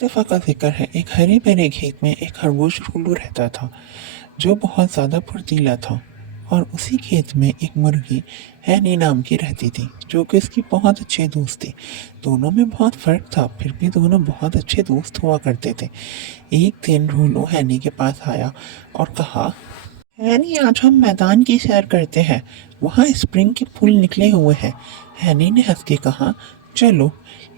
दफा का जिक्र है, एक हरे भरे खेत में एक खरगोश रूलू रहता था जो बहुत ज़्यादा फुर्तीला था। और उसी खेत में एक मुर्गी हैनी नाम की रहती थी जो कि उसकी बहुत अच्छी दोस्त थी। दोनों में बहुत फ़र्क था, फिर भी दोनों बहुत अच्छे दोस्त हुआ करते थे। एक दिन रूलू हैनी के पास आया और कहा, हैनी आज हम मैदान की सैर करते हैं, वहाँ स्प्रिंग के फूल निकले हुए हैं। हैनी ने हंस के कहा, चलो,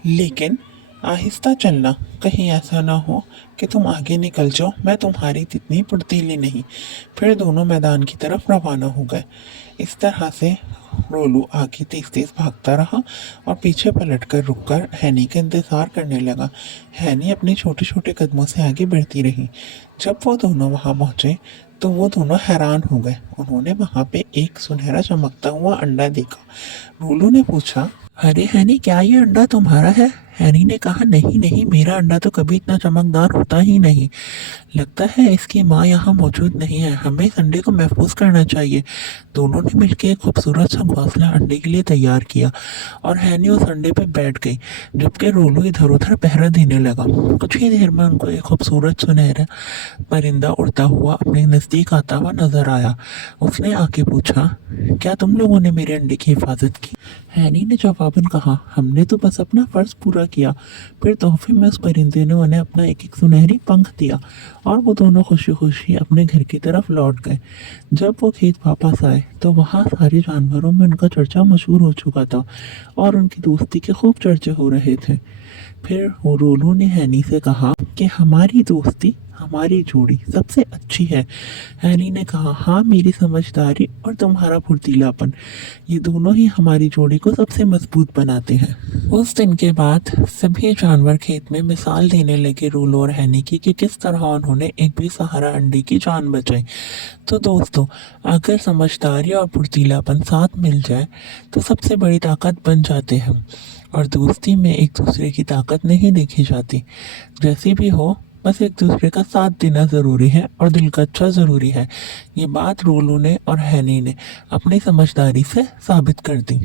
लेकिन आहिस्ता चलना, कहीं ऐसा ना हो कि तुम आगे निकल जाओ, मैं तुम्हारी इतनी फुर्तीली नहीं। फिर दोनों मैदान की तरफ रवाना हो गए। इस तरह से रोलू आगे तेज तेज भागता रहा और पीछे पलट कर रुक कर हैनी का इंतजार करने लगा। हैनी अपने छोटे छोटे कदमों से आगे बढ़ती रही। जब वो दोनों वहां पहुंचे तो वो दोनों हैरान हो गए। उन्होंने वहां पे एक सुनहरा चमकता हुआ अंडा देखा। रोलू ने पूछा, अरे हैनी, क्या ये अंडा तुम्हारा है? हैनी ने कहा, नहीं नहीं, मेरा अंडा तो कभी इतना चमकदार होता ही नहीं। लगता है इसकी माँ यहाँ मौजूद नहीं है, हमें इस अंडे को महफूज करना चाहिए। दोनों ने मिलकर एक खूबसूरत सा घोंसला अंडे के लिए तैयार किया और हैनी उस अंडे पर बैठ गई जबकि रोलू इधर उधर पहरा देने लगा। कुछ ही देर में उनको एक खूबसूरत सुनहरा परिंदा उड़ता हुआ अपने नज़दीक आता हुआ नजर आया। उसने आके पूछा, क्या तुम लोगों ने मेरे अंडे की हिफाजत की? हैनी ने जवाबन कहा, हमने तो बस अपना फ़र्ज़ पूरा किया। फिर तोहफे में उस परिंदे ने उन्हें अपना एक एक सुनहरी पंख दिया और वो दोनों खुशी खुशी अपने घर की तरफ लौट गए। जब वो खेत वापस आए तो वहाँ सारे जानवरों में उनका चर्चा मशहूर हो चुका था और उनकी दोस्ती के खूब चर्चे हो रहे थे। फिर रोलू ने हैनी से कहा कि हमारी दोस्ती, हमारी जोड़ी सबसे अच्छी है। हैनी ने कहा, हाँ, मेरी समझदारी और तुम्हारा फुर्तीलापन, ये दोनों ही हमारी जोड़ी को सबसे मजबूत बनाते हैं। उस दिन के बाद सभी जानवर खेत में मिसाल देने लगे रोलू और हैनी की कि किस तरह उन्होंने एक बेसहारा अंडे की जान बचाई। तो दोस्तों, अगर समझदारी और फुर्तीलापन साथ मिल जाए तो सबसे बड़ी ताकत बन जाते हैं। और दोस्ती में एक दूसरे की ताकत नहीं देखी जाती। जैसी भी हो, बस एक दूसरे का साथ देना ज़रूरी है और दिल का अच्छा ज़रूरी है। ये बात रोलू ने और हैनी ने अपनी समझदारी से साबित कर दी।